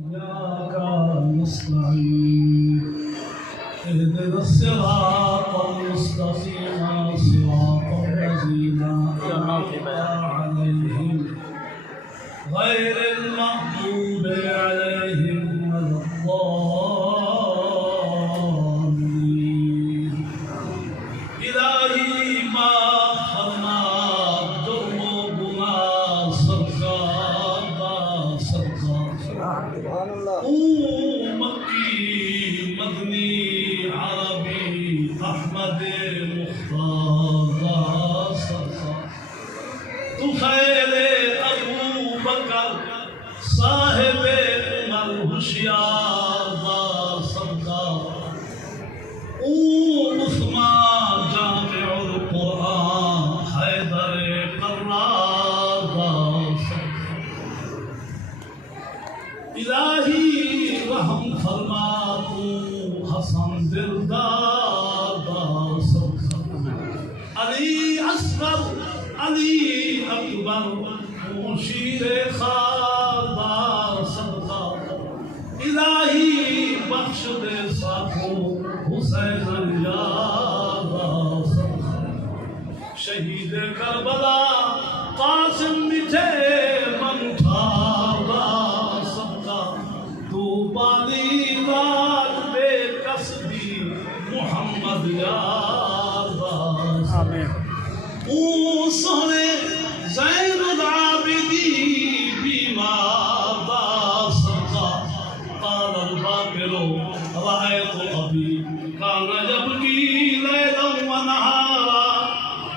إياك نستعين اهدنا الصراط المستقيم صراط الذين أنعمت عليهم غير المغضوب عليهم ولا الضالين إلهي ما فرنا ذنوبنا مکی مدنی عربی احمد مختار تو خیر ابو بکر صاحب عمر ہوشیار سردار عثمان جامع القرآن حیدر قرار الہی رحم فرما تو حسن دلدار علی اصغر علی اکبر شیر خاردار سردار الہی بخش دے ساکھو حسین یار شہید کربلا قاسم مٹھے من بالی بات بے قصدی محمد یار او سونے زین العابدی بیمار دا صدقہ قال الباقر رأيت أبي كان يبكي ليلا ونهارا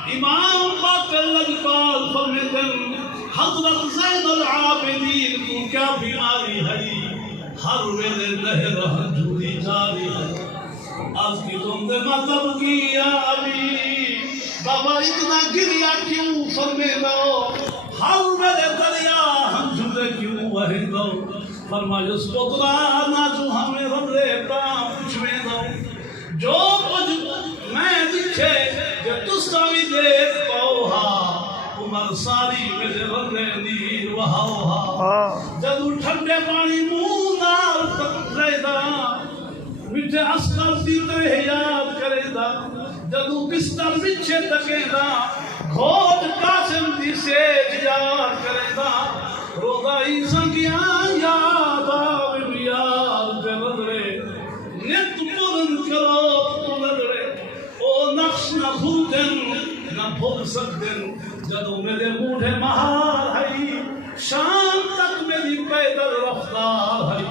امام باقر لجپال فرمتن حضرت زین العابدین کو کیا بیماری ہے ہر ویلے لہ رہا جھولی جاری ہے آج کی تم نے مطلب کیا ابھی بابا اتنا گریا کیوں فرمے دو ہر ویلے دریا ہم جھولے کیوں وہی دو فرمایا اس پترا نازو ہمیں رب لیتا کچھ میں دو جو کچھ میں دکھے جو تساوی دیکھ پاؤہا عمر ساری میرے رب نیر وہاؤہا جدو ٹھنڈے پانی مونار تک لیدا میٹھے اسکر دیتے یاد کرے دا جدو بستر بچھے تکے دا گھوٹ قاسم دی سیج یاد کرے دا روزائی سنگیاں یاد آوے بیار دے بدرے نت پورن کرو بدرے او نقش نہ بھولتن نہ بھول سکتن جدو میرے بوڑھے مہار ہے شام تک میری پیدل رفتار ہے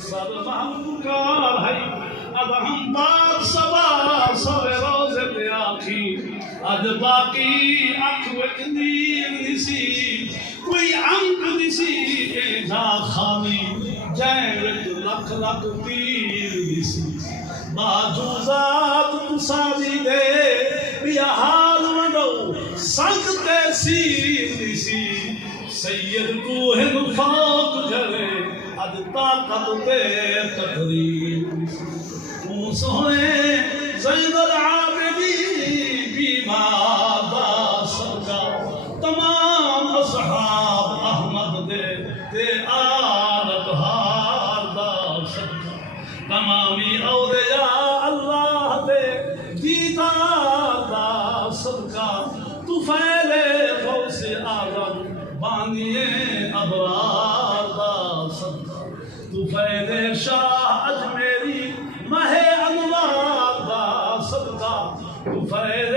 سب محبوکار ہے اب ہم بات سبا سب روزے پہ آکھی آج باقی اکھ وکندیر نسی کوئی عمق نسی کہ جا خالی جائیں وچ لکھ لکھ تیر نسی باجوزات تسالی دے بیا حال وڈو سنگتے سیر نسی سید کو ہن فوق جھلے اد طاقت دے تقریر تو سونے زین العابدین بیمار دا سرکار تمام اصحاب احمد دے آلت ہار دا سرکار تمامی اولیاء اللہ دے دیدار دا سرکار تو فیلے غوث آدم بانیے ابرار دا صدقہ تو فیض شاہ اجمیری مہ انوار دا صدقہ تو فیض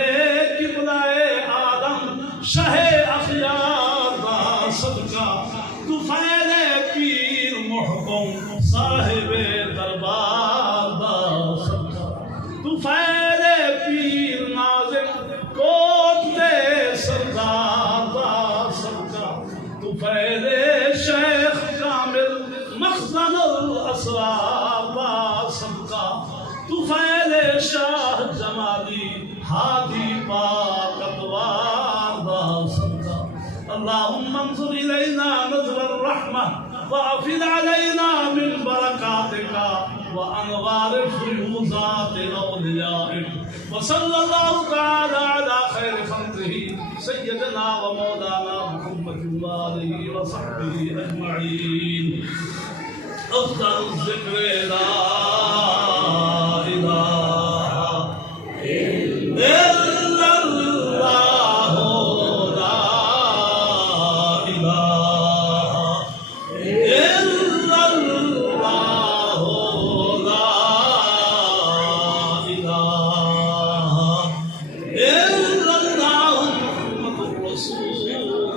قبلہ آدم شہ اخیار دا صدقہ تو فیض پیر محکم صاحب دربار دا صدقہ تو فیض پیر نازک کوٹ دے سردار دا فیض شیخ کامل مخزن الاسرار دا صدقہ تو فیض شاہ جمالی ہادی پاک اتوار دا صدقہ اللہم انظر الینا نظر الرحمہ وافض علینا من برکاتک وانوار فیوزات اولیائک وصلی اللہ تعالی علی خیر خلقہ سیدنا ومولانا محمد وآلہ وصحبہ اجمعین افضل ذکر لا الہ الا اللہ لا الہ الا اللہ لا الہ الا اللہ محمد رسول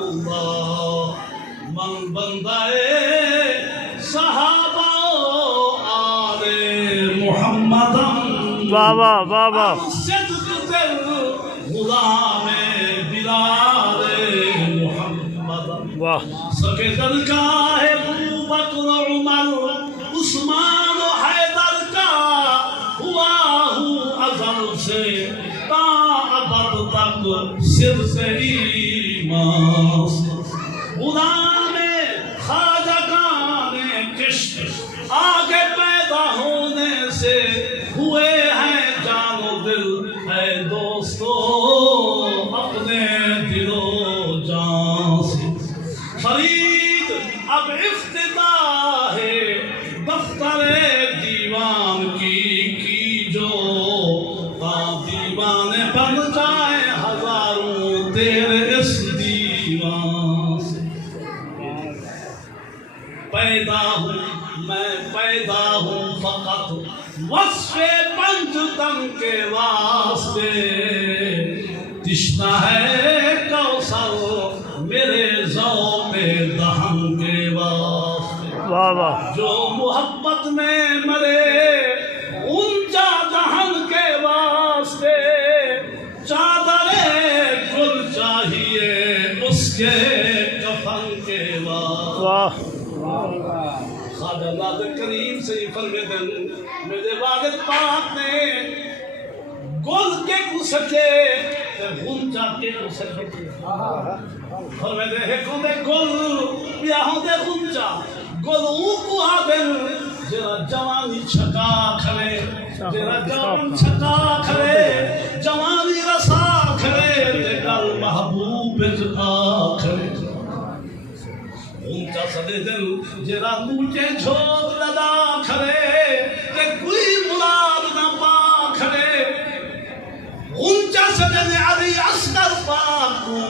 اللہ من بندہ صحابہ آل محمد بابا بابا صدق دل غلام بلال محمد واہ سکے درگاہ ابو بکر عمر عثمان و حیدر کا ہوا ہوں ازل سے تا ابد تک سر سے ایمان غلام خواجہ گانے کشت آگے پیدا ہونے سے ہوئے ہیں جان و دل اے دوستو اپنے دل و جان سے فرید اب افتتاح دفتر دیوان کی جو تا دیوان بن جائے ہزاروں تیرے اس دیوان سے پیدا ہوں میں پیدا ہوں فقط وصف پنج تن کے واسطے تشنہ ہے کوثر میرے ذوق دہن کے واسطے واہ واہ جو محبت میں مرے اونچا دہن کے واسطے چادر گل چاہیے اس کے کفن کے واسطے واہ خواجہ ناظر کریم سے یہ فرمیدن میرے والد پاک نے گل کے کو سکے غنچہ کے کو سکے فرمیدے ہکوں دے گل بیاہوں دے غنچہ گل اوکو آدن جرا جوانی چھکا کھلے جرا جوان چھکا کھلے جوانی رسا کھلے تے کل محبوب جکا کھلے اونچا سدے دل جرا مجھے جھوک لدا کھڑے کہ کوئی مراد نہ پا کھڑے اونچا سدے دل علی اصغر پاکو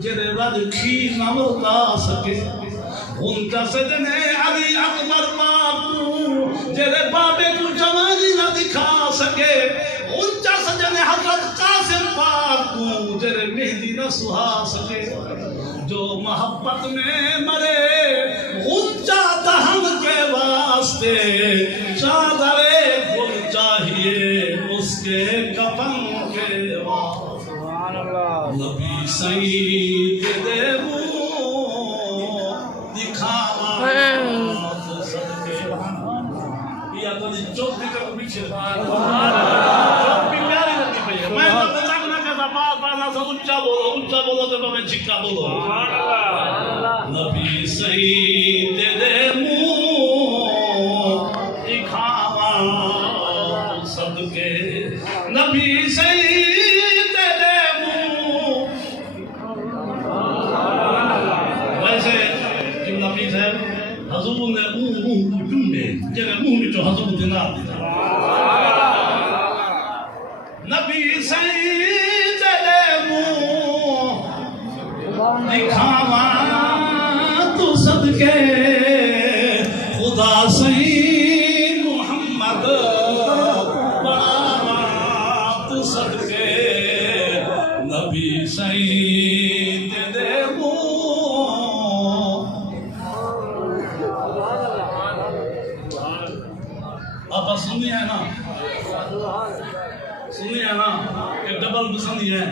جرے رد کھی نہ مرتا سکے اونچا سدے دل علی اکبر پاکو جرے بابے کو جوانی نہ دکھا سکے اونچا سدے دل حضرت قاسم پاکو جرے مہدی نہ سہا سکے جو محبت میں مرے اونچا دہن کے واسطے چادر گل چاہیے اس کے کفن کے واسطے نبی سعید دے منہ دکھاوا تو صدقے یا تو چوک بھی کر پیچھے چوک بھی پیاری لگی پئی ہے میں تو لگنا کہتا بات بانا سے اونچا بولو تو میں چھکا بولو نبی سعید دے منہ دکھاوا صدقے نبی سعید دے منہ ویسے کہ نبی صاحب حضور نے منہ جمعے جنہیں منہ میں جو حضور دینا دیتا نبی سعید دے منہ دکھاوا تو صدقے خدا سعید محمد بابا تو صدقے نبی سعید دے آپ سنی ہے نا کہ ڈبل پسندی ہے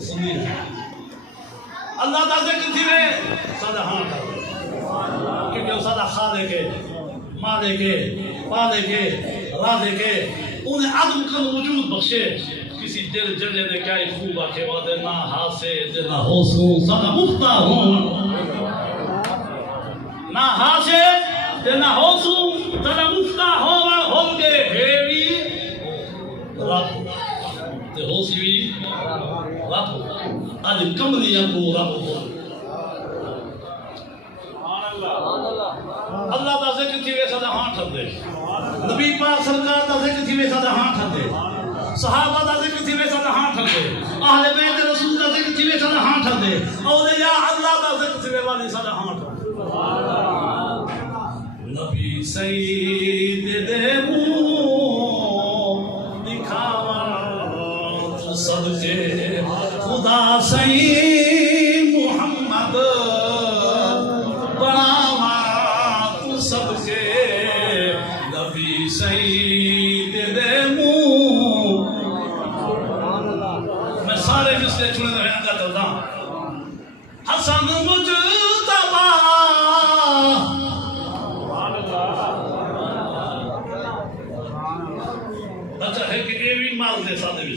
سنی ہے اللہ دا ذکر تھی میں سادہ ہاں کر کیونکہ وہ سادہ خواہ دے کے ماں دے کے پا دے کے راہ دے کے انہیں عدم کا وجود بخشے کسی دل جلے نے کیا ہی خوب آکے وعدے نہ ہاسے نہ ہوسوں سادہ مفتہ ہوں نہ ہاسے نہ ہوسوں سادہ مفتہ ہوں گے ہیوی رب تے ہوسی بھی رب آج کمریاں کو رب ہو اللہ دا ذکر تھی ویسا دا ہاں ٹھر دے نبی پاک سرکار دا ذکر تھی ویسا دا ہاں ٹھر دے صحابہ دا ذکر تھی ویسا دا ہاں ٹھر دے اہل بیت رسول دا ذکر تھی ویسا دا ہاں ٹھر دے اولیاء اللہ دا ذکر تھی ویسا دا ہاں ٹھر دے نبی سید دے دکھاوا صدقے خدا سید محمد بناوا تو سب کے نبی سید دے میں سارے مسئلے چھوڑے دے رہے ہیں چلتا حسن مجتبی اچھا ہے کہ ایوین مال دے ساتھ بھی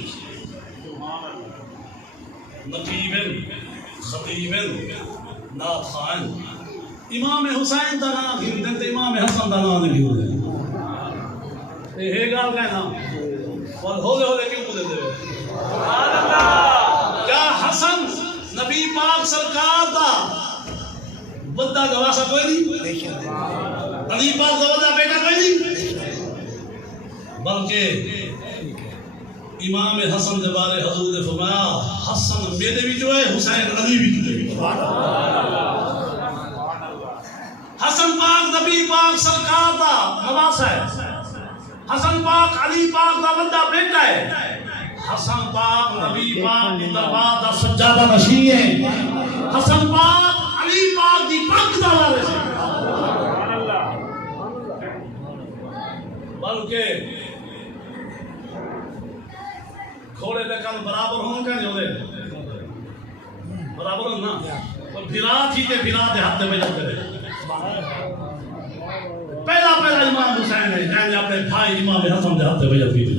نقیبن خطیبن ناتخان امام حسین دا نام گھر دیں تو امام حسن دا نام نہیں گھر دیں یہ گال کہنا اور ہولے کیوں بولے دے کیا حسن نبی پاک سرکار دا بدہ گواسا کوئی نہیں علی پاک دا بدہ بیٹا کوئی نہیں بلکہ امام حسن دے بارے حضور نے فرمایا حسن میرے بھی جو ہے حسین علی بھی جو ہے حسن پاک نبی پاک سرکار دا نواس ہے حسن پاک علی پاک دا بندہ بیٹا ہے حسن پاک نبی پاک دی دربار دا سجادہ نشین ہے حسن پاک علی پاک دی پاک دا وارث ہے بلکہ گھوڑے دے کل برابر ہوں کہ نہیں ہوئے برابر ہوں نا اور بھرا تھی تے بھرا دے ہاتھ میں جاتے رہے پہلا امام حسین ہے جائیں اپنے بھائی امام حسن دے ہاتھ میں جاتے تھے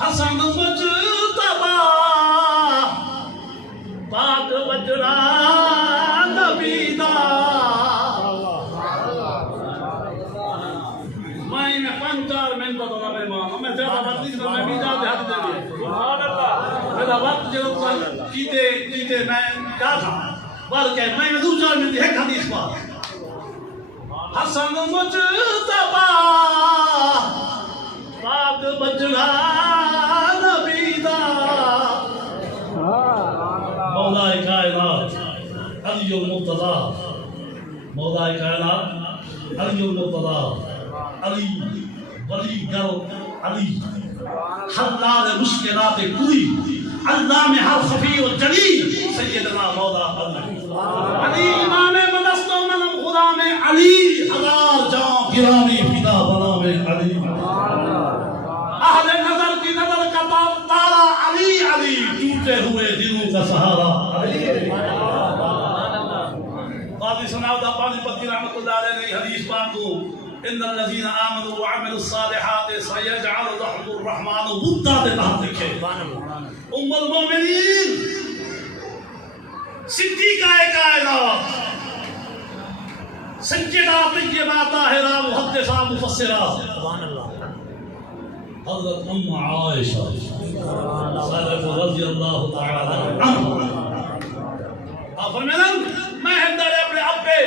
حسن مجتبی پاک بچڑا نبی دا میں پنچار منٹ بتا میں ماں میں زیادہ وقت نہیں میں بھی جاتے ہاتھ دے دیا سبحان اللہ میرا وقت جو کیتے میں کیا تھا بلکہ میں دو چار منٹ ایک حدیث بات حسن مجتبی پاک بچڑا نبی دا مولا کائنات علی المرتضی مولا کائنات علی المرتضی علی ولی گر علی حلال مشکلات کلی علام ہر خفی و جلی سیدنا مولا علی امام مدست و منم خدا میں علی ہزار جان گرامی فدا بنا میں علی اہل نظر کی نظر کا تارا علی علی ٹوٹے ہوئے دلوں کا سہارا علی قاضی سناؤدہ پانی پتی رحمت اللہ علیہ نے حدیث پاک کو ان الذين امنوا وعملوا الصالحات سيجعل لهم الرحمن ودا دے تحت لکھے ام المؤمنین صدیقہ کائنات سیدہ طیبہ طاہرہ محدثہ مفسرہ سبحان اللہ حضرت ام عائشہ رضی اللہ تعالی عنہا فرمایا میں ہندر اپنے ابے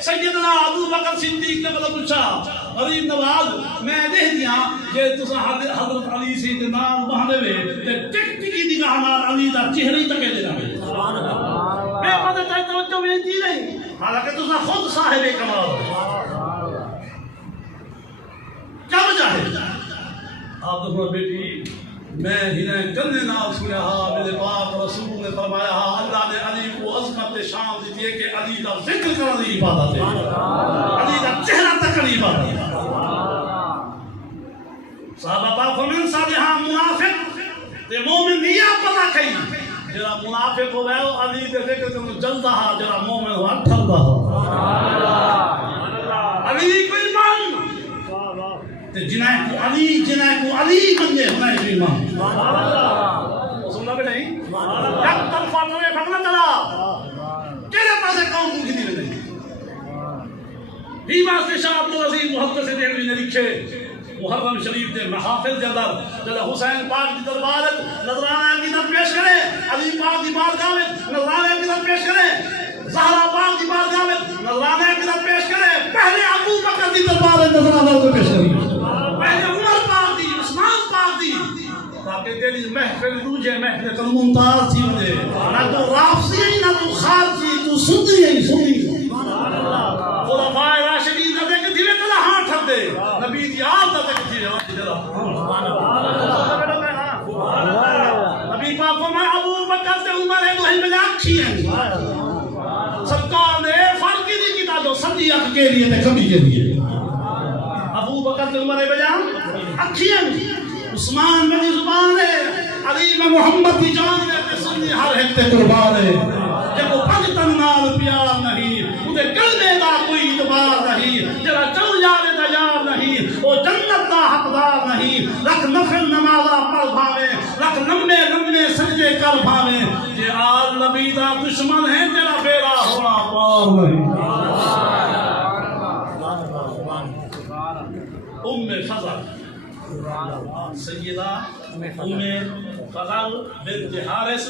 سیدنا ابو بکر صدیق نے مطلب پوچھا غریب نواز میں دیکھ دیا کہ تسا حضرت علی سے نام بہانے وے تے ٹک ٹکی نگاہ نال علی دا چہرہ تکے دے رہے سبحان اللہ میں پتہ چاہے توجہ ویندی نہیں حالانکہ تسا خود صاحب کمال کیا وجہ ہے آپ تو بیٹی میں ہنیں کرنے نام سنیا میرے پاک رسول نے فرمایا اللہ نے علی کو عظمت شان دی دیئے کہ علی کا ذکر کرنے عبادت ہے علی کا چہرہ تک عبادت ہے صحابہ پاک فرمین صالحہ منافق تے مومن نیا پتا کئی جرا منافق ہو گئے علی دے ذکر کرنے جلدہ جرا مومن ہو اٹھل رہا علی کوئی مان جنہیں کو علی بندے ہونا ہے امام سننا بھی نہیں یک طرفہ تمہیں پھڑنا چلا کیلے پاسے قوم کو کھتی بھی نہیں بیمہ سے شاہ عبدالعزیز محدث دہلوی نے لکھے محرم شریف دے محافظ جدر جدہ حسین پاک دی دربارت نظرانہ کی در پیش کرے علی پاک دی بارگاہ میں نظرانہ کی در پیش کرے زہرہ پاک دی بارگاہ کہ تیری محفل دوجے محفل کل ممتاز تھی وجے نہ تو رافضی ہے نہ تو خارجی تو سنی ہے سنی خلفاء راشدین نہ دیکھ دیوے کلا ہاں ٹھک دے نبی دی آپ نہ دیکھ دیوے نبی پاک فرمایا ابو بکر تے عمر ہے دوہی میں آنکھی ہیں سرکار نے فرق ہی نہیں کیتا جو سندی اکھ کے لیے تے کمی کے لیے ابو بکر تے عمر بجان اکھی ہیں عثمان بنی زبان ہے علی میں محمد کی جان ہے تے سنی ہر ایک تے قربان ہے جب وہ بھگتن نال پیار نہیں اُتے کلمے دا کوئی اعتبار نہیں جڑا چل جاوے دا یار نہیں وہ جنت دا حقدار نہیں رکھ نفل نمازاں پڑھ بھاوے رکھ لمبے لمبے سجدے کر بھاوے جے آل نبی دا دشمن ہے تیرا بیڑا ہونا پار نہیں فضل سیدہ فضل بنت حارث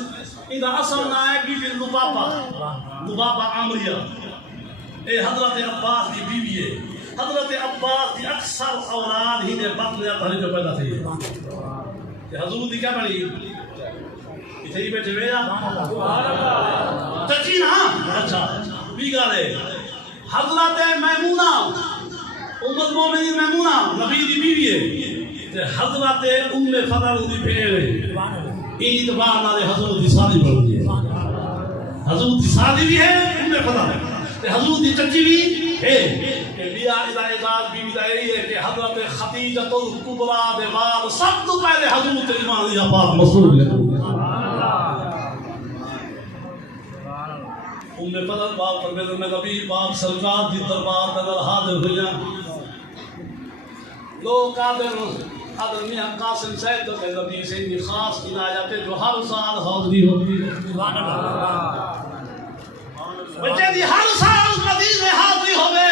اذا اصل نائب بی لبابہ عامریہ اے حضرت عباس کی بیوی ہے حضرت عباس کی اکثر اولاد ہی نے بطن اتھری جو پیدا تھی حضور دی کیا بڑی اتھے ہی بیٹھے ہوئے چچی نا اچھا بیگا لے حضرت میمونہ ام المومنین میمونہ نبی دی بیوی ہے حضرت ام فضل دی بھیڑ عید بار نالے حضور دی شادی پڑھ دی حضور دی شادی بھی ہے ام فضل حضور دی چچی بھی ہے کہ بیا اعزاز بیوی دا یہی ہے کہ حضرت خدیجۃ الکبریٰ دے بعد سب تو پہلے حضور تے ایمان یا پاک مسعود ہے ام فضل باپ پرویز میں نبی باپ سرکار دی دربار نظر حاضر ہوئے لوگ حضرت میاں قاسم صاحب تو کہ نبی سے ان خاص عنایت ہے جو ہر سال حاضری ہوتی ہے بچے دی ہر سال مدینے حاضری ہوئے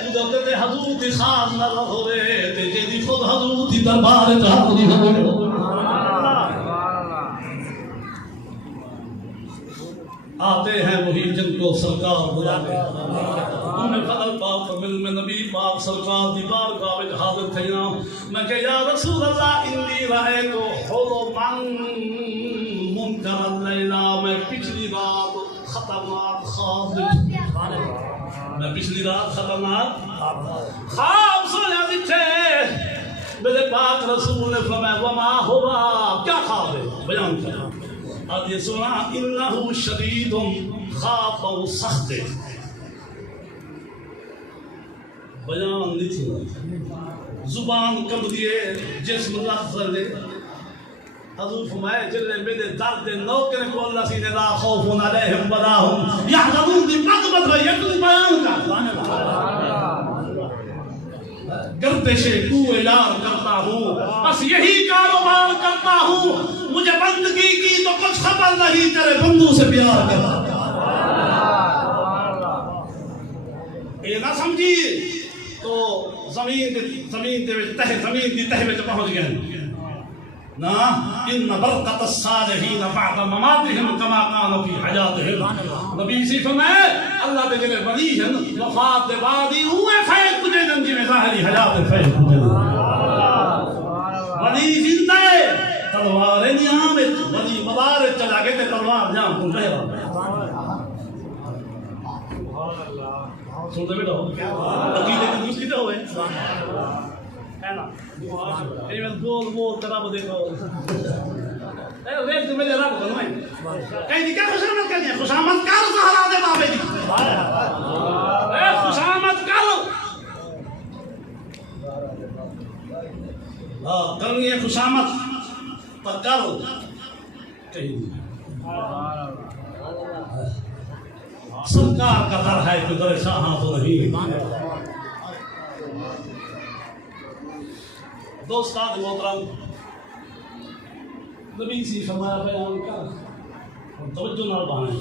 ادھر تے حضور دی خاص نظر ہوئے تے جے دی خود حضور دی دربار تے حاضری ہوئے آتے ہیں وہی جن کو سرکار بلاتے انہیں فضل پاک مل میں نبی پاک سرکار دی بارگاہ وچ حاضر تھیاں میں کہ یا رسول اللہ انی رائے تو حرمن منکر اللیلہ میں پچھلی رات خطرناک خواب میں پچھلی رات خطرناک خواب سویا دیکھے میرے پاک رسول نے فرمایا وما ہوا کیا خواب ہے بیان کرنا اب یہ سنا انہو شدید خاف و سخت بیان نہیں تھی زبان کب دیے جسم لفظ دے حضور فرمائے جلے میرے درد نوکر کو اللہ سینے لا خوف علیہم ولا هم یحزنون دی مقبت و یکل بیان کا گردش کوئے یار کرتا ہوں بس یہی کاروبار کرتا ہوں مجھے بندگی کی تو کچھ خبر نہیں تیرے بندوں سے پیار کرتا اے نہ سمجھی تو زمین دی تہ میں پہنچ گئے نا ان برکت الصالحین بعد مماتهم کما كانوا في حیاتهم نبی سی فرمائے اللہ دے جڑے ولی ہیں وفات دے بعد ہی ہوئے فیض تجھے دن جی میں ظاہری حیات فیض تجھے ولی زندہ ہے تلوار نیاں میں ولی مبارک چلا گئے تے تلوار جاں کو پہرا سنتے بیٹھو عقیدے کی درستی تے ہوئے ہے نا یہ میں گول کرا دیکھو ریت میں رب کو نہیں کہیں کیا خوشامد کرنی ہے خوشامد کر زہرا دے بابے دی خوشامد کر کرنی ہے خوشامد پر کر کہیں سرکار کا در ہے کہ در شاہاں تو نہیں دوستان محترم نبی سی فرمایا بیان کر توجہ نہ بہائیں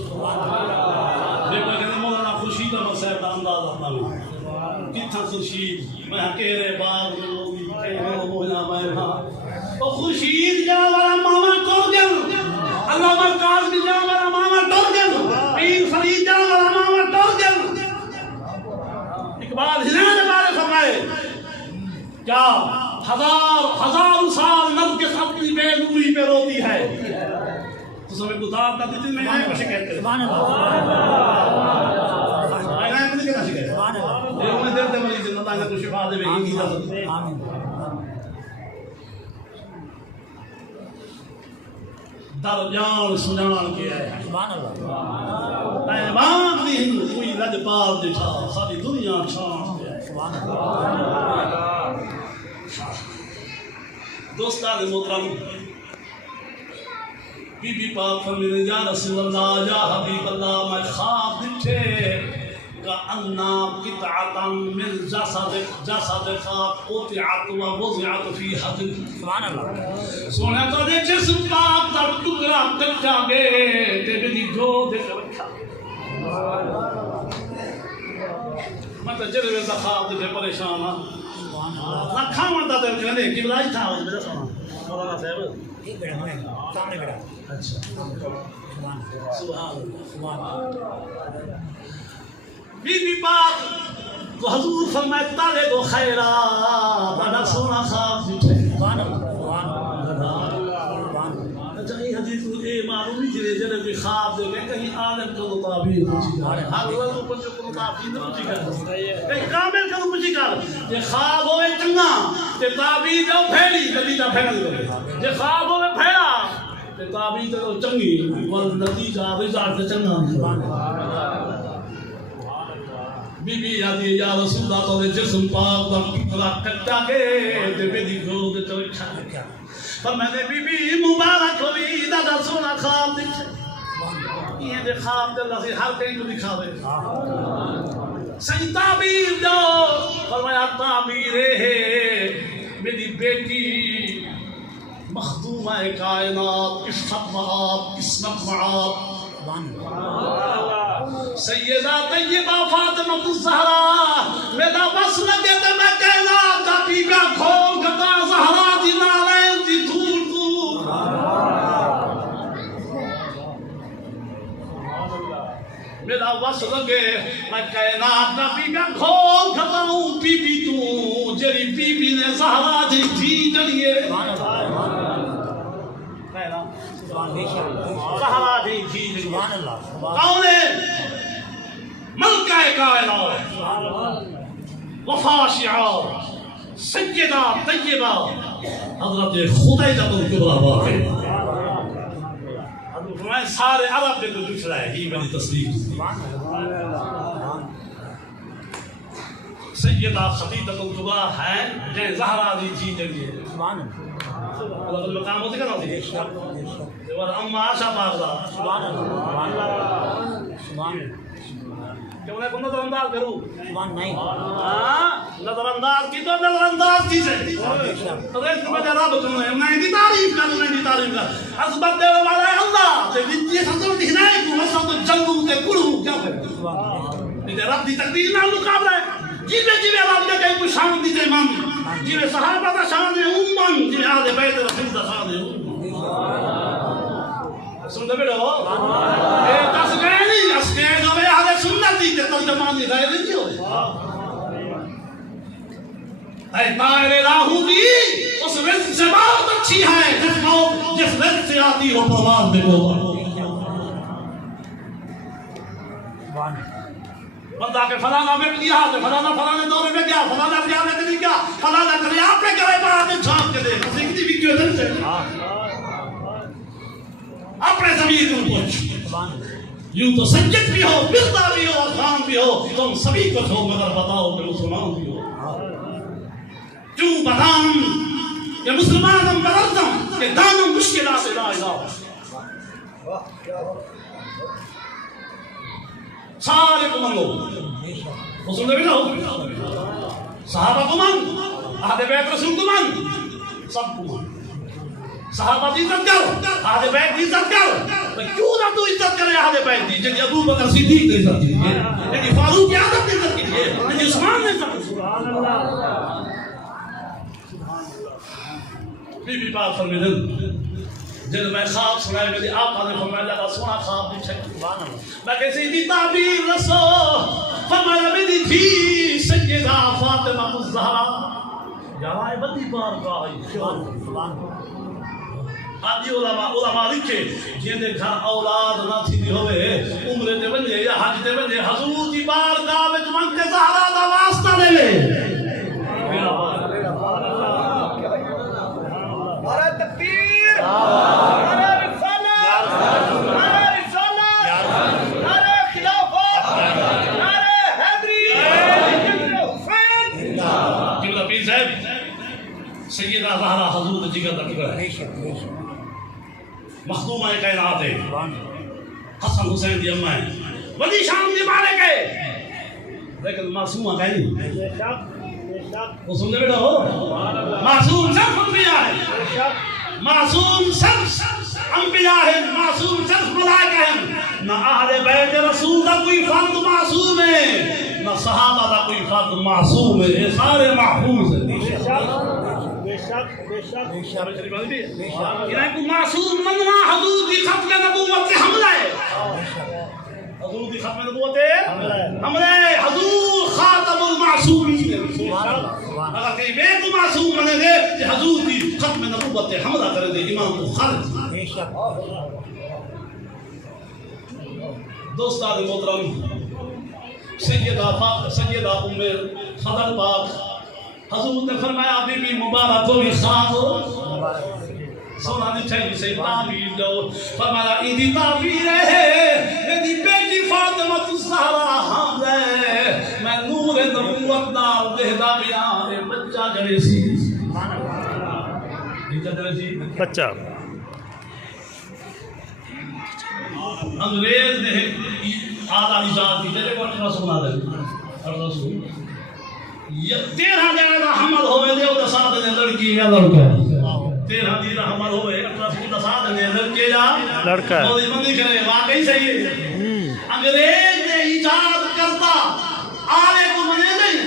دیکھا کہ مولانا خورشید احمد صاحب کا انداز اپنا میں کتنا خورشید میں کہرے باغ میں لوگی کہرے موہنا میں ہاں خورشید جا والا ماما ٹور گیا علامہ کاظمی جا والا ماما ٹور گیا پیر فرید جا والا ماما ٹور گیا اقبال ہنان بارے فرمائے کیا ہزار سال نرگس اپنی بے روئی پہ روتی ہے تو سمیں کو دعا کا دیتی میں آئے کو شکایت کرے سبحان اللہ آئے کو کہنا شکایت سبحان اللہ یہ انہیں دل دے مریض اللہ تعالیٰ کو شفا دے آمین بے آمین در جان سنان کے ہے سبحان اللہ ایمان دی ہندو کوئی لج پال دکھا ساری دنیا چھان کے ہے سبحان اللہ دوستان محترم بی بی پاک فرمینے یا رسول اللہ یا حبیب اللہ میں خواب دیکھے کہ انا قطعتا من جسد خواب قطعت و وضعت فی حجر سبحان اللہ سونے تو دے جسم پاک در ٹکڑا کٹا گے تے بھی جو دے رکھا میں تو جلوے دا خواب دیکھے پریشان ہاں رکھا مرتا دے کہنے کی بلائی تھا میرا سونا مولانا صاحب ایک بیٹا میں سامنے بیٹا اچھا سبحان سبحان اللہ بی بی پاک کو حضور فرمائے تالے کو خیرہ بڑا سونا خواب دیکھے سبحان اللہ سبحان اللہ اچھا یہ حدیث مجھے معلوم ہی چلے جنہیں بھی خواب دیکھیں کہیں عالم کا تعبیر پوچھی گا ہر وقت اوپر جو کو تعبیر نہ پوچھی گا کہیں کامل کا پوچھی گا یہ خواب ہوئے چنگا کہ تعبیر جو پھیلی کبھی نہ پھیل گئے یہ خواب ہوئے پھیلا کہ تعبیر جو چنگی ون نتیجہ رضا سے چنگا بی بی آدھی یا رسول اللہ تو جسم پاک دا ٹکڑا کٹا کے تے بے دی گھو دے تو کھا پر میں نے بی بی مبارک ہوئی دادا سونا خواب دیکھے یہ دے خواب دے اللہ سے ہر کہیں کو دکھا دے صحیح تعبیر جو فرمایا تعبیر ہے میری بیٹی مخدومہ کائنات عشق معاب قسمت معاب سیدہ طیبہ فاطمہ الزہرا میرا بس لگے تو میں کہنا کا پیگا کھول گتا زہرا دی نالین دی دھول دور میرا بس لگے میں کہنا کا پیگا کھول گتا ہوں بی بی تو جری بی بی نے زہرا دی تھی جلیے زہرا دی تھی سبحان اللہ کون ہے ملکہ کائنات وفا شعار سیدہ طیبہ حضرت خدیجہ الکبریٰ واقع حضرت میں سارے عرب کے تو دکھ رہا ہے ہی میری تصدیق سیدہ خدیجہ الکبریٰ ہے جن زہرا دی تھی جلیے سبحان اللہ مقام ہوتے کرنا ہوتی ہے اور اما آشا باغدہ سبحان اللہ سبحان کہ انہیں کو نظر انداز کروں سبحان نہیں نظر انداز کی تو نظر انداز کی سے تو ریس کو مجھے رب کروں ہے میں دی تعریف کر عصبت دے والا ہے اللہ تے یہ سنسل دی ہدایت کو مسا تو جنگوں تے کڑوں کیا کرے یہ رب دی تقدیر نہ مقابلہ ہے جیوے رب نے کہیں کوئی شان دی تے مان جیوے صحابہ دا شان ہے امم جیوے آل بیت رسول دا شان ہے سن دے بیٹھو اے تاس گئے نہیں اس کے جو ہے اہل سنت دی تے ترجمان دی غیر نہیں ہوئے اے طائر راہو دی اس رزق سے بہت اچھی ہے جس رزق سے آتی ہو پرواز میں وہ بندہ کہ فلانا میں لیا ہے فلانا فلانے دورے میں گیا فلانا قیامت میں نہیں گیا فلانا کریا پہ کرے بات چھاپ کے دے سکتی بھی کیوں دن سے اپنے زمین کو پوچھ یوں تو سجد بھی ہو بردہ بھی ہو افغان بھی ہو تم سبھی کچھ ہو مگر بتاؤ کہ مسلمان بھی ہو کیوں بتاؤں کہ مسلمان ہم برزم کہ دانوں مشکلات لا الہ سارے کو منگو رسول نبی ہو صحابہ کو من اہل بیت رسول کو من سب کو من صحابہ کی عزت کرو اہل بیت کی عزت کرو کیوں نہ تو عزت کرے اہل بیت کی جنہی ابو بکر صدیق نے عزت کی جنہی فاروق اعظم نے عزت کی جنہی عثمان نے عزت کی سبحان اللہ بی بی پاک فرمیدن جن میں خواب سنائے میری آقا نے فرمایا لگا سونا خواب بھی چھک میں کیسی دی تعبیر رسو فرمایا میری تھی سیدہ فاطمہ الزہرا جہاں بندی بار کا آئی آدھی علماء لکھے جن دے گھر اولاد نہ تھی ہوئے عمرے تے ونجے یا حج تے ونجے حضور دی بارگاہ وچ من کے زہرا دا واسطہ لے لے نعرہ تکبیر، نعرہ رسالت، نعرہ رسالت، نعرہ خلافت، نعرہ حیدری، قبلہ حسین۔ قبلہ پیر صاحب سیدہ زہرا حضور دے جگر دا ٹکڑا ہے، بے شک بے شک مخدومہ کائنات ہے، سبحان حسن حسین دی اماں ہے، ولی شام دی مالک ہے، لیکن معصومہ کہیں نہیں۔ بے شک، بے شک، وہ سمجھے بیٹا ہو معصوم صرف انبیاء ہے، بے شک، معصوم صرف انبیاء ہے، معصوم صرف ملائکہ ہیں، نہ اہل بیت رسول کا کوئی فرد معصوم ہے، نہ صحابہ کا کوئی فرد معصوم ہے، یہ سارے محفوظ ہیں۔ بے شک، بے شک، بے شک، بے شک یعنی کوئی معصوم منوا حضور دی ختم نبوت سے حملہ ہے، حضور دی ختم نبوت ہے حملہ ہے، حضور خاتم المعصومین ہے۔ اگر کہیں بے کو معصوم بنے دے کہ حضور دی ختم نبوت سے حملہ کرے دے امام بخاری۔ بے شک دوستان محترم، سیدہ ام فضل پاک حضور نے فرمایا بی بی مبارک کوئی خواب سونا نہیں چاہیے سے تعبیر دو، فرمایا ایدی تعبیر ہے میری بیٹی فاطمہ الزہرا حامل ہے، میں نور نبوت نال دہدا بیان بچہ جڑے سی بچہ انگریز نے آدھا ایجاد کی جلے کو اٹھنا سنا دے 13 جنے دا حمل ہوئے دے وہ دسا دنے لڑکی یا لڑکا 13 دی دا حمل ہوئے دسا دنے لڑکے یا لڑکا مولی مندی کرے واقعی صحیح ہے۔ انگریز نے ایجاد کرتا آلے کو منے نہیں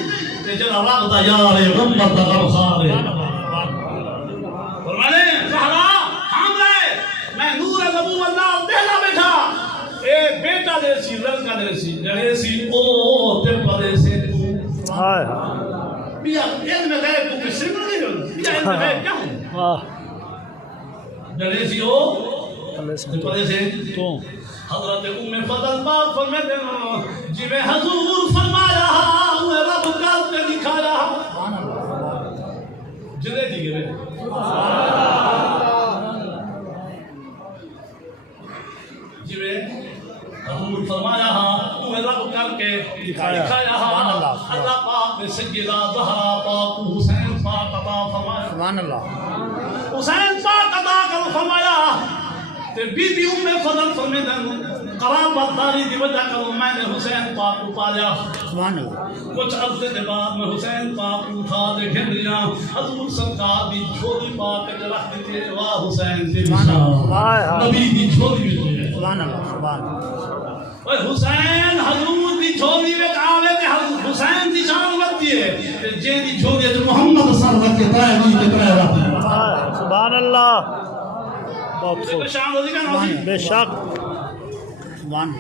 کہ جنا رب دا یار غمت دا غم خار ہے، فرمانے زہرا حامل ہے، میں نور نبوت نال دہلا بیٹھا، اے بیٹا دے سی لڑکا دے سی جڑے سی او تے پرے سے ہائے بیا علم غیب کو کس سے نہیں ہوتا، بیا علم غیب کیا ہے؟ واہ جڑے سی او تے پرے سے تو حضرت ام فضل پاک فرماتے ہیں جی میں حضور فرمایا ہوئے رب کل پہ دکھایا جلے دی گئے جی میں حضور فرمایا ہوئے رب کل کے دکھایا اللہ پاک نے سیدہ زہرا پاک حسین پاک عطا فرمایا، سبحان اللہ حسین پاک عطا کر فرمایا تے بی بی ام فضل فرمیدن قرابت داری دی وجہ کرو میں نے حسین پاک کو پالیا، سبحان اللہ کچھ عرصے کے بعد میں حسین پاک کو اٹھا دے گھن لیا، حضور سرکار دی جھولی پاک کے رکھ دیتے واہ حسین دی نبی دی جھولی میں سبحان اللہ سبحان اللہ حسین حضور دی جھولی میں آوے تے حسین دی شان ودی ہے تے جے دی جھولی ہے محمد صلی اللہ کے ترائے دی ترائے رہتی سبحان اللہ بہت ہے شان ہوتی کا نوزی بے شک سبحان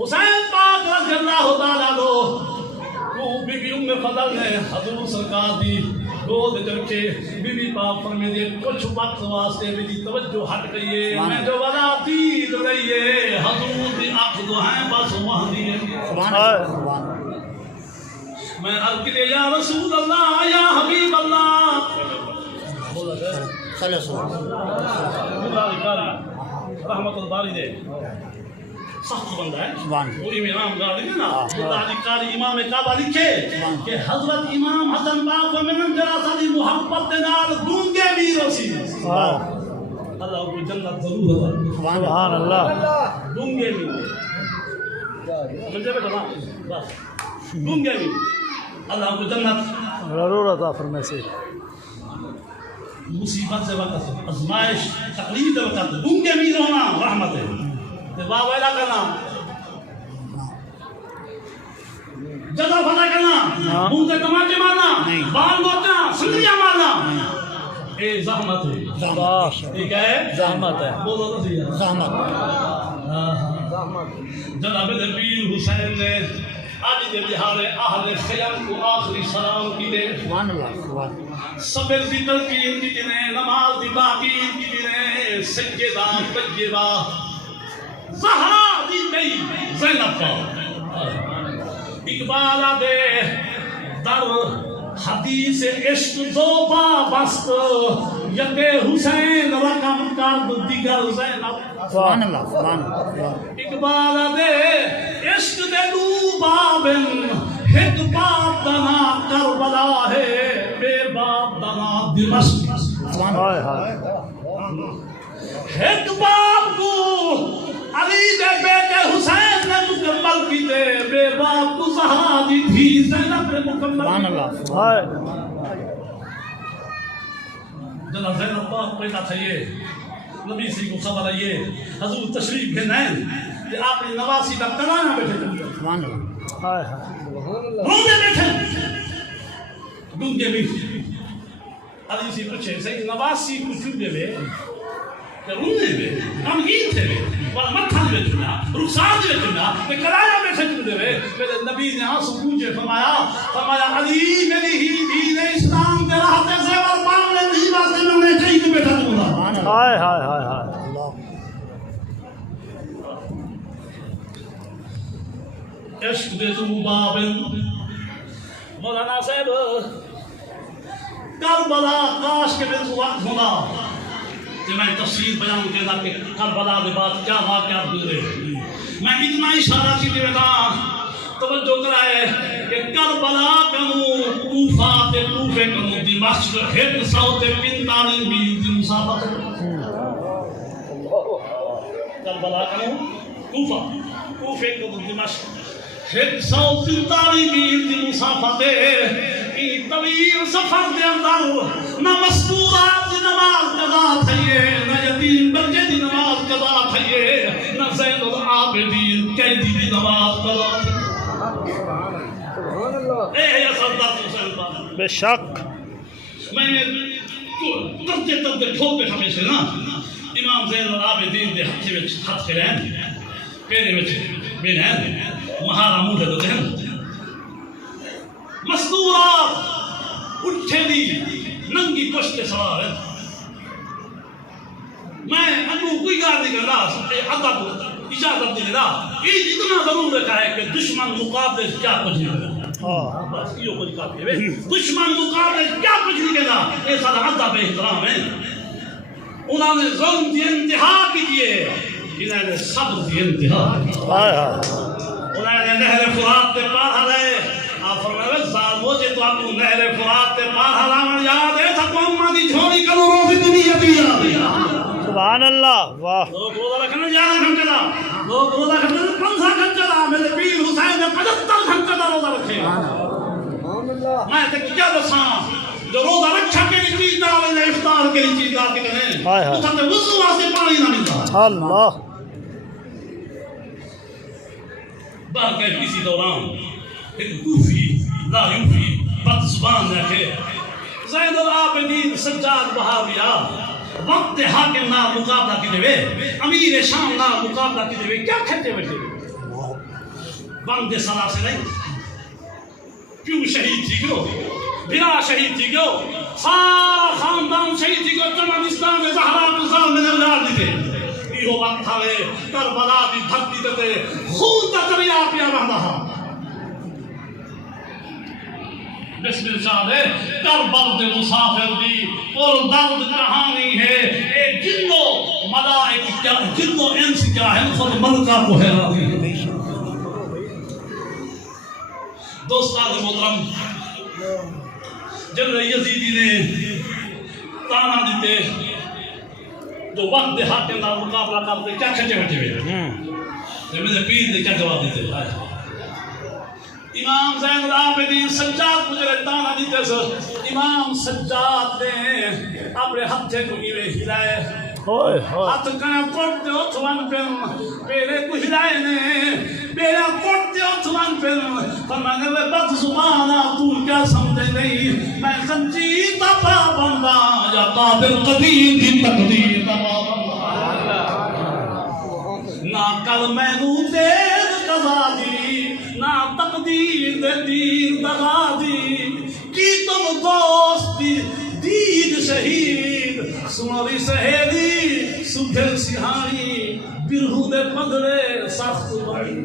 حسین پاک رضی اللہ تعالیٰ عنہ وہ بی بی ام فضل نے حضور سرکار دی گود چڑھ بی بی پاک فرمے دے کچھ وقت واسطے میری توجہ ہٹ گئی ہے، میں جو ولا دید رہی ہے حضور دی آنکھ دو ہیں بس وہاں دی ہے، سبحان اللہ سبحان میں عرض کیے یا رسول اللہ یا حبیب اللہ صلی اللہ رحمت الباری دے سخت بندہ ہے سبحان پوری میں امام گاڑی ہے نا اللہ قاری امام کعبہ لکھے کہ حضرت امام حسن پاک و منن جراسہ دی محبت دے نال گونگے بھی روسی اللہ کو جنت ضرور ہے سبحان اللہ گونگے بھی مجھے بیٹھا نا بس گونگے بھی اللہ کو جنت ضرور عطا فرمائے سے مصیبت سے وقت ازمائش تقلید سے وقت گونگے بھی ہونا رحمت ہے باب ویلا کرنا جگہ فتح کرنا منہ سے تماچے مارنا بال نوچنا سندریاں مارنا اے زحمت ہے یہ کیا ہے زحمت ہے بولو تو صحیح ہے زحمت جناب پیر حسین نے آج دے بہار اہل خیام کو آخری سلام کی دے سبحان اللہ سبحان اللہ صبر دی تلقین کی جنہیں نماز دی باقین کی جنہیں سجدہ طیبہ زہرا دی گئی زینب پاؤ اقبال دے در حدیث عشق دو بابست یک حسین رقم کرد دیگر زینب سبحان اللہ سبحان اللہ اقبال دے عشق دے دو بابن ایک باپ دنا کربلا ہے بے باپ دنا دمشق سبحان ہائے اللہ ہائے ایک باپ کو علی دے بیٹے حسین نے مکمل کی دے بے باپ کو زہرا دی تھی زینب نے مکمل سبحان اللہ ہائے جناب زینب پاک پیدا تھئیے نبی سی کو خبر آئیے حضور تشریف کے نین کہ آپ نے نواسی کا کلانا بیٹھے جنگل سبحان اللہ ہائے ہائے روندے بیٹھے گنگے بھی علی سی پوچھے صحیح نواسی کو چوبے میں کہ روندے میں غمگین تھے وہ متھا دے چنا رخسار دے چنا کہ کلانا بیٹھے جنگے میں میرے نبی نے آنسو پوچھے فرمایا علی میری ہی دین اسلام کے راہ تے زیور پاؤں نے نہیں واسطے میں نے کہیں تو بیٹھا دوں گا ہائے ہائے ہائے ہائے عشق دے تو بابن مولانا صاحب کربلا کاش کے میں وقت ہونا کہ میں تفصیل بیان کرنا کہ کربلا کے بعد کیا واقعات گزرے میں اتنا اشارہ کی دیتا توجہ کرائے کہ کربلا کنو کوفہ تے کوفے کنو دمشق ایک سو تے 45 میل دی مسافت کربلا کنو کوفہ کوفے کنو دمشق 143 میل دی مسافت این طویل سفر دے اندر نہ مستورات دی نماز قضا تھئیے نہ یتیم بچے دی نماز قضا تھئیے نہ زین العابدین قیدی دی نماز قضا تھئیے اے ہے سردار حسین پاک بے شک میں نے ترتے ٹھوکے ہمیشہ نا امام زین العابدین دے ہتھے وچ ہتھ کھلین پیرے وچ بینین مہارا موڈے تو دہن مستورات اٹھے دی ننگی پشت کے سوار ہے میں انو کوئی گار نہیں کرنا ادب اجازت نہیں دا یہ اتنا ضرور رکھا ہے کہ دشمن مقابلے کیا کچھ نہیں کرنا بس یہ کچھ کہتے ہیں دشمن مقابلے کیا کچھ نہیں کرنا یہ سارا ادب احترام ہے انہوں نے ظلم دی انتہا کی دیئے انہوں نے صبر دی انتہا ہائے ہائے انہوں نے نہر فرات تے پار ہلائے آپ فرمائے ظالمو جے تو آپ کو نہر فرات تے پار ہلانا یاد ہے تھا قومہ دی جھوڑی کرو روزی دنیا دیا سبحان اللہ واہ لوگ روزہ رکھنے 11 گھنٹے دا لوگ روزہ رکھنے 15 گھنٹے دا میرے پیر حسین نے 75 گھنٹے دا روزہ رکھے میں تے کیا دساں جو روزہ رکھا کے لیے چیز نہ آئے افطار کے لیے چیز نہ آتے کریں ہائے ہائے اس ہمیں وضو واسطے پانی نہ ملتا اللہ بار کہ کسی دوران ایک کوفی لا یوفی بد زبان رکھے زین العابدین سجاد بہاویہ وقت حاکم نہ مقابلہ کی دے امیر شام نہ مقابلہ کی دے کیا کھتے بیٹھے بند سلا سے نہیں کیوں شہید تھی کیوں بلا شہید تھی کیوں سارا خاندان شہید تھی کیوں چنان اسلام میں زہرا پزال میں نوزار دیتے یہ وقت تھا کربلا دی دھرتی تے خون کا دریا پیا رہا بسم اللہ ہے کربل دے مسافر دی اور درد کہانی ہے اے جنو ملائک کیا جنو انس کیا ہے خود ملکہ کو حیرانی ہے دوستان محترم جنرل یزیدی نے تانا دیتے جو وقت دے حاکم نال مقابلہ کرتے کیا کھٹے بیٹھے ہوئے میرے پیر نے کیا جواب دیتے امام زین العابدین سجاد مجھے تانا دیتے سر امام سجاد نے اپنے ہتھے کو ایوے ہلائے ہاتھ کنا کوٹتے اتھوان پر پیرے کو ہلائے نے پیرے کوٹتے اتھوان پر فرمانے میں بد زبانہ تو کیا سمجھے نہیں میں زنجیر دا پابندہ یا قادر قدیم دی تقدیر دا پابندہ نہ کل میں نو دیر قضا دی نہ تقدیر دے دیر دغا دی کی تم دوستی دید شہید سنوری سہیلی سبھل سہانی برہو دے پدرے سخت بڑی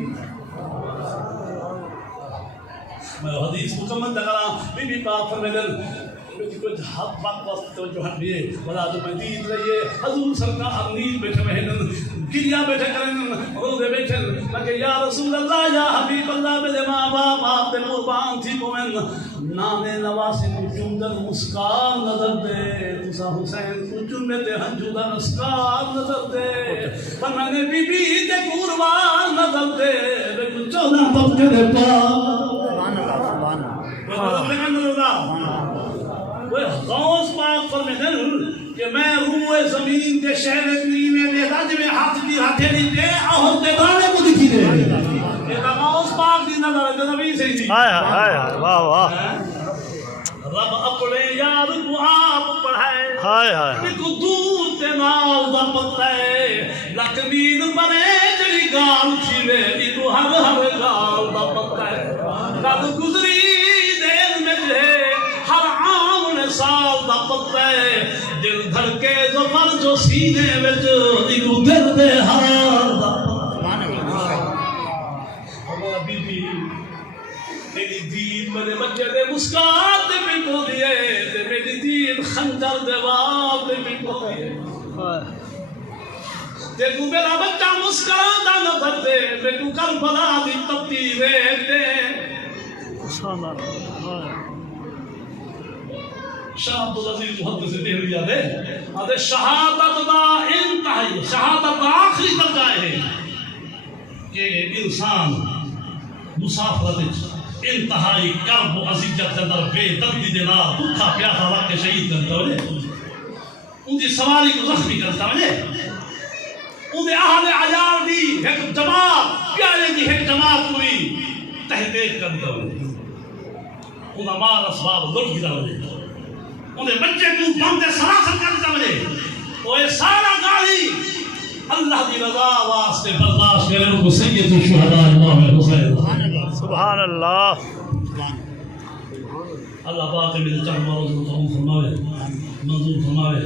میں حدیث مکمل تکرام بی بی پاک فرمیدن کچھ حق وقت وقت توجہ ہٹیے بلا تو میں دید رہیے حضور سرکار نیند بیٹھے بہنن گریا بیٹھے کرن روزے بیٹھے لگے یا رسول اللہ یا حبیب اللہ میرے ماں باپ آپ دے قربان تھی کومن نانے نواسے کو چندر مسکار نظر دے تسا حسین کو چنتے ہنجودہ مسکار نظر دے پر میں نے بی بی دے قربان نظر دے لیکن 14 طبقے دے غوث پاک فرمیدن کہ میں روح زمین کے شہر اتنی میں دیتا جب میں ہاتھ کی ہاتھیں نہیں دے اور دے دانے کو دکھی دے یہ غوث پاک دی نظر ہے نبی سے جی واہ واہ رب اپنے یاد کو آپ پڑھائے ہائے ہائے ایک دور تے نال دا پتہ ہے لکمید بنے جڑی گال چھوے ایک ہر ہر گال دا پتہ ہے رب گزری دیر میں جے ہر عام نے سال دا پتہ ہے دل دھڑکے زفر جو سینے وچ ایک دل دے حال دا ہمارا بی بی میری دید میرے بچے دے مسکات دے پنکو دیئے تے میری دید خنجر دے واب دے پنکو دیئے تے تو میرا بچہ مسکات دا نظر دے تے تو کربلا دی تپتی ریک دے شاہ عبدالعزیز محدث دہلوی دے آدھے شہادت دا انتہائی شہادت دا آخری درجہ ہے کہ انسان مسافرت انتہائی کرب و عزیزت کے اندر بے دردی دینا دکھا پیاسا رکھ کے شہید کرتا ہے ان کی سواری کو زخمی کرتا ہے ان اہل عیار دی ایک جماعت پیارے کی ایک جماعت ہوئی تحقیق کرتا ہے ان مال اسباب لوٹ گرا ہوئے انہیں بچے کو بندے سراسر کرتا ہے وہ سارا گاڑی اللہ دی رضا واسطے برداشت کرے ان کو سید الشہداء امام حسین سبحان اللہ اللہ پاک میرے چاہنے والوں کو قبول فرماوے منظور فرماوے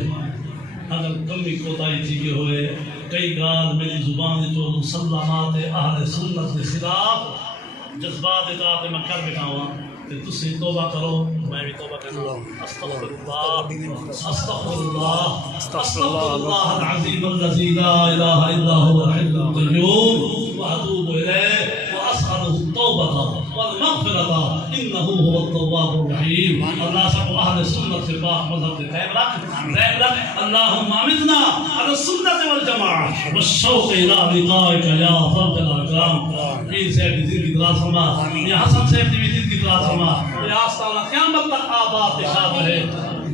اگر کمی کوتاہی چیزیں ہوئے کئی گال میری زبان جو مسلمات اہل سنت کے خلاف جذبات اطاعت میں کر بیٹھا ہوا کہ تسی توبہ کرو میں بھی توبہ کروں استغفر اللہ استغفر اللہ استغفر اللہ العظیم الذی لا الہ الا هو الحی القیوم واتوب الیہ واسألہ التوبہ والمغفرة انه هو التواب الرحیم اللہ سب اہل سنت سے پاک مذہب سے قائم رکھ اللہم امتنا على السنت والجماعة والشوق الى لقائك یا رب الاکرام یہ سے زندگی دراز فرما یہ حسن سے زندگی دراز فرما یہ آستانہ قیامت تک آباد شاد رہے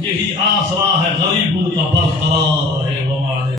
یہی آسرا ہے غریبوں کا برقرار